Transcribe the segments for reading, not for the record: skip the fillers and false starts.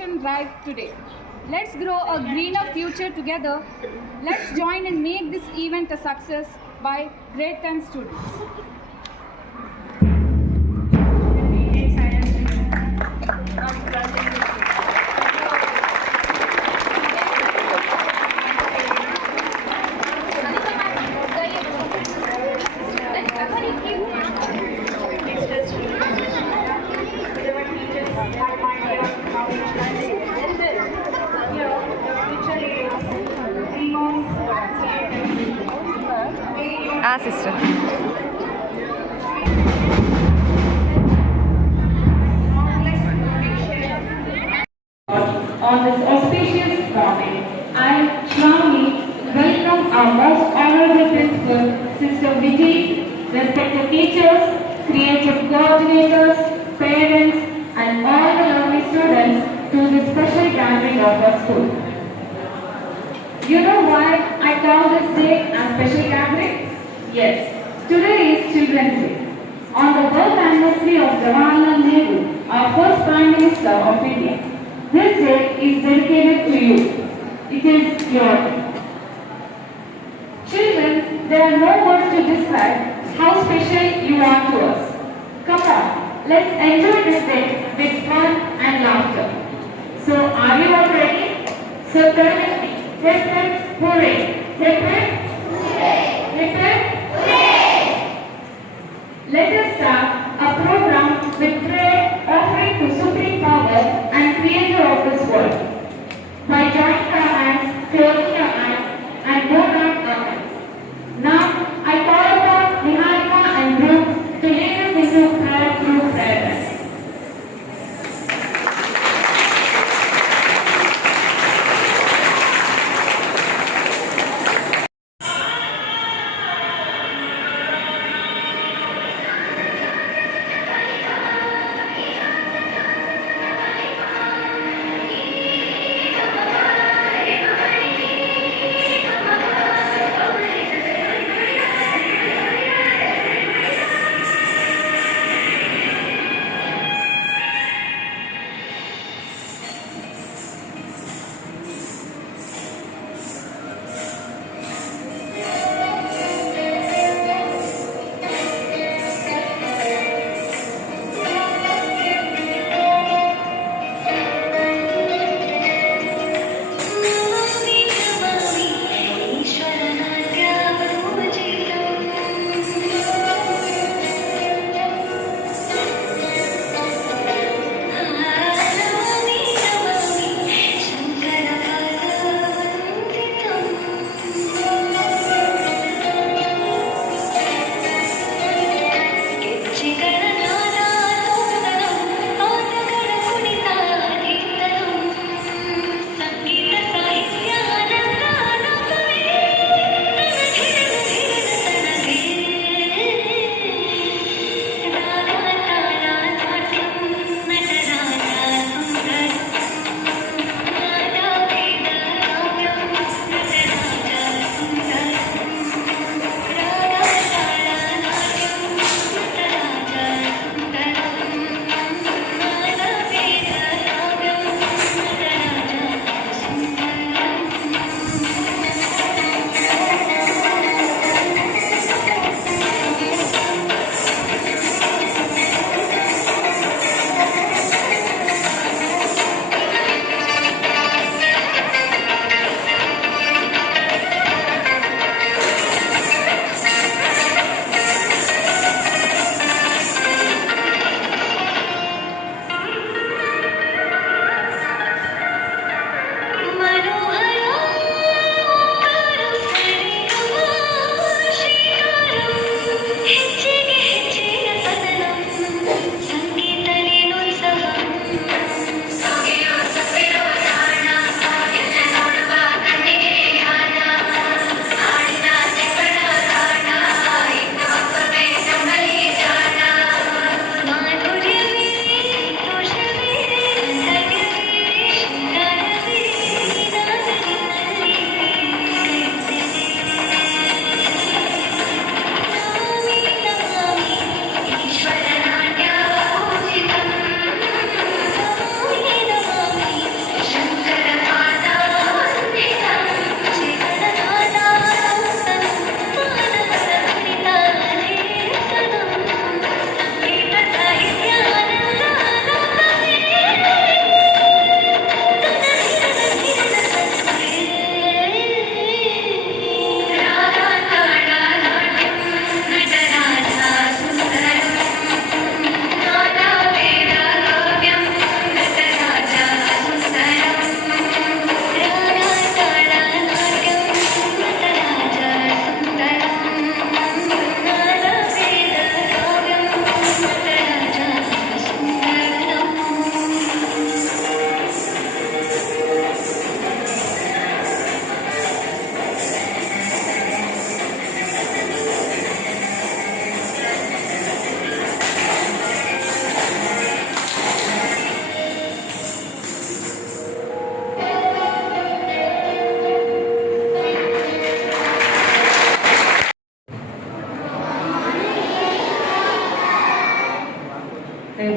action drive today. Let's grow a greener future together. Let's join and make this event a success by grade 10 students. Sister. On this auspicious morning, I, Shravani, welcome our most honorable principal, Sister Vijay, respected teachers, creative coordinators, parents, and all the lovely students to this special gathering of our school. You know why I call this day a special gathering? Yes, today is Children's Day. On the birth anniversary of Jawaharlal Nehru, our first Prime Minister of India, this day is dedicated to you. It is your day. Children, there are no words to describe how special you are to us. Come on, let's enjoy this day with fun and laughter. So, are you all ready? So, turn with me. Hip hip hooray! Hip hip hooray! Hip hip hooray! Let us start a program with prayer offering to Supreme Power and Creator of this world. By joining our hands, closing our eyes, and bowing down our heads. Now, I call upon Niharika and Brooke to lead us into prayer through prayer.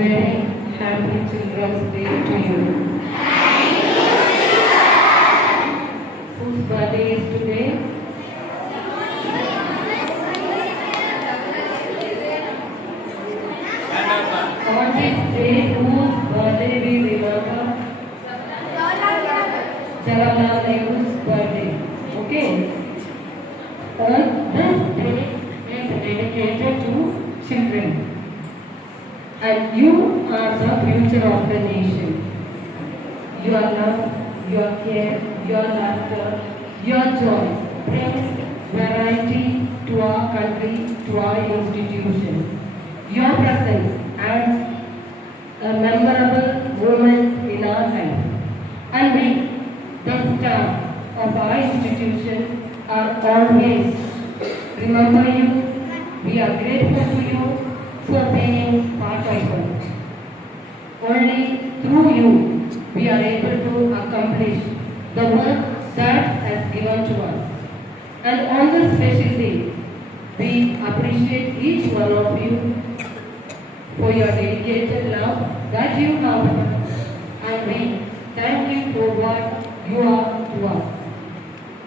very happy Children's Day to you. Whose birthday is today? On this day, whose birthday we remember? Jawaharlal Nehuru's birthday. Okay. On this day is dedicated to children. And you are the future of the nation. Your love, your care, your laughter, your joy brings variety to our country, to our institution. Your presence adds a memorable moment in our life. And we, the staff of our institution, are always remember you. We are grateful to you for being part of us. Only through you we are able to accomplish the work that has given to us. And on this special day, we appreciate each one of you for your dedicated love that you have for us. And we thank you for what you are to us.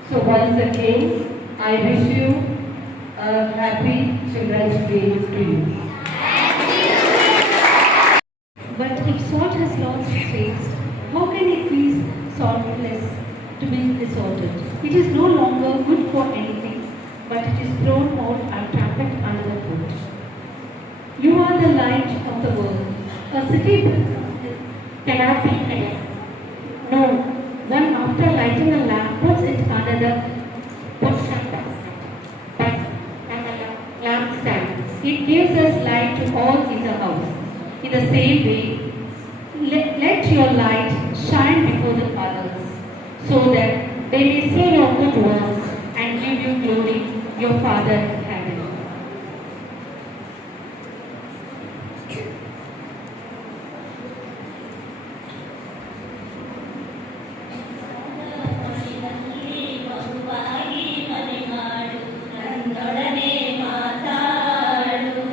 So once again, I wish you a happy Children's Day to you. But if salt has lost its taste, how can it be saltless to be resorted? It is no longer good for anything, but it is thrown out and trampled under the foot. You are the light of the world. A city cannot be hidden. No, one after lighting a lamp puts it under the bush and basket. But under the lampstand, it gives us light to all in the house. In the same way, let your light shine before the others, so that they may see your good works and give you glory, your Father in heaven. ಮಾತಾಡು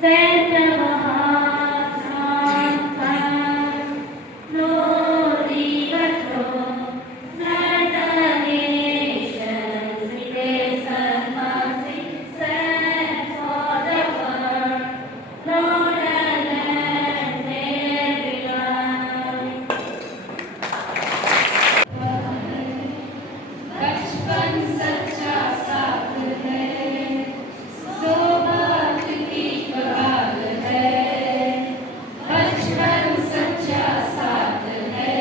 Santa Mahatma, no rivato, nata nations, grace and mercy, sent for the world, Lord and land there belong. बचपन सच्चा साथ है, सोबत की कगाल है। बचपन सच्चा साथ है,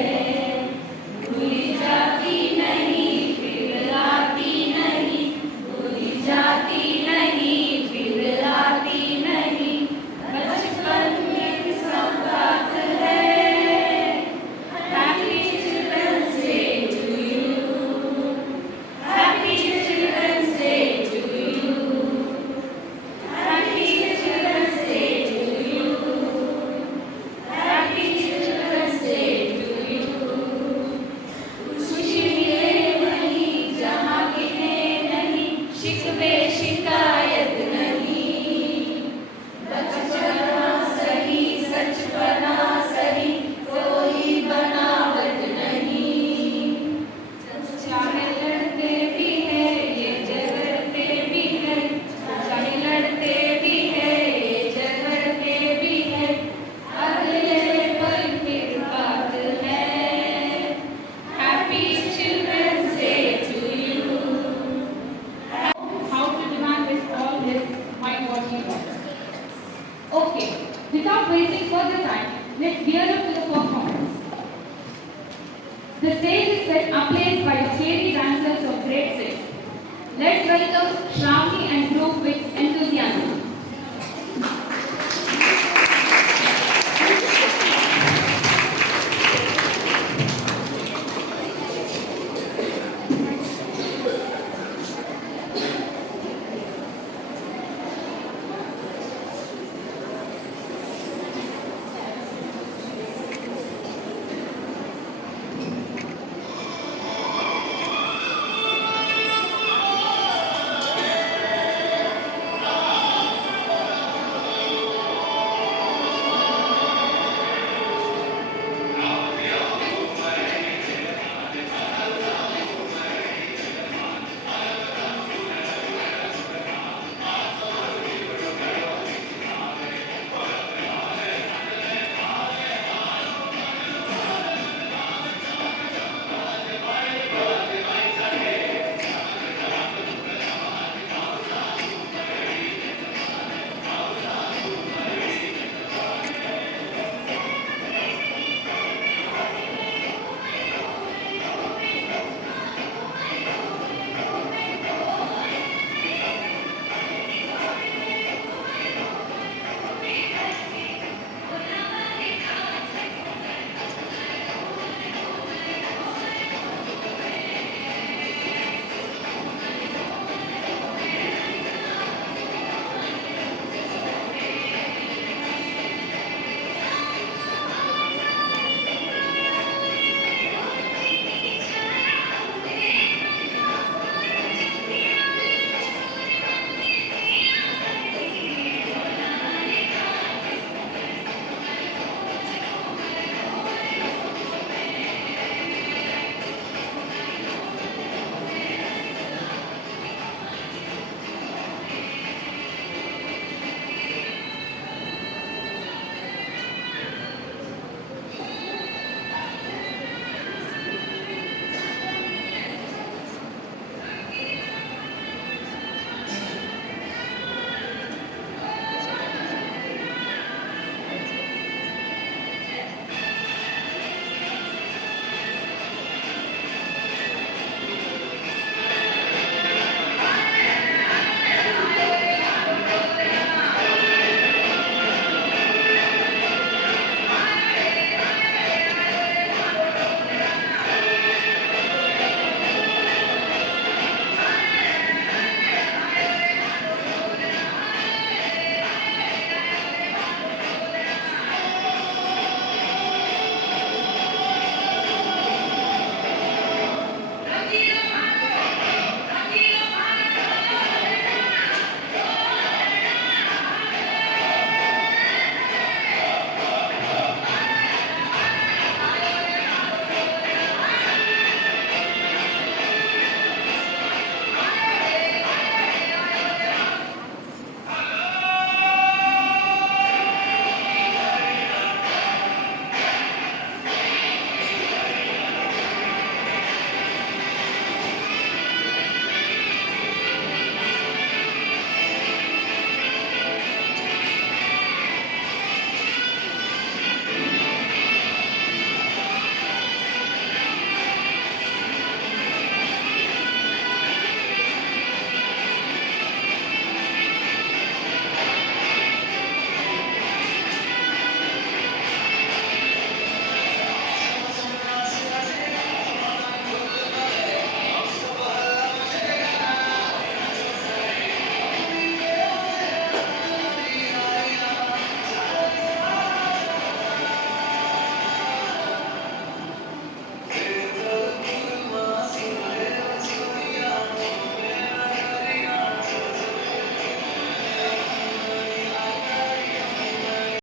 भूली जाती नहीं फिर आती नहीं, भूली जाती नहीं फिर आती नहीं। बचपन में सौगात है। Happy Children's Day to you. Happy Children's Day to you. Happy Children's Day to you. Happy Children's Day to you. खुशी मिले वहीं जहाँ गिने नहीं, शिकवे शिकायत नहीं। बचपना सही सच बना सही, कोई बनावट नहीं। चाहे लड़ते भी है ये झगड़ते भी है, चाहे लड़ते भी है ये झगड़ते भी है, अगले पल फिर बात है। Happy Children's Day to you. How to demand with all this whitewashing works. Okay, without wasting further time, let's gear up to the performance. The stage is set ablaze by cheery dancers of grade 6. Let's welcome Shravani and group with enthusiasm.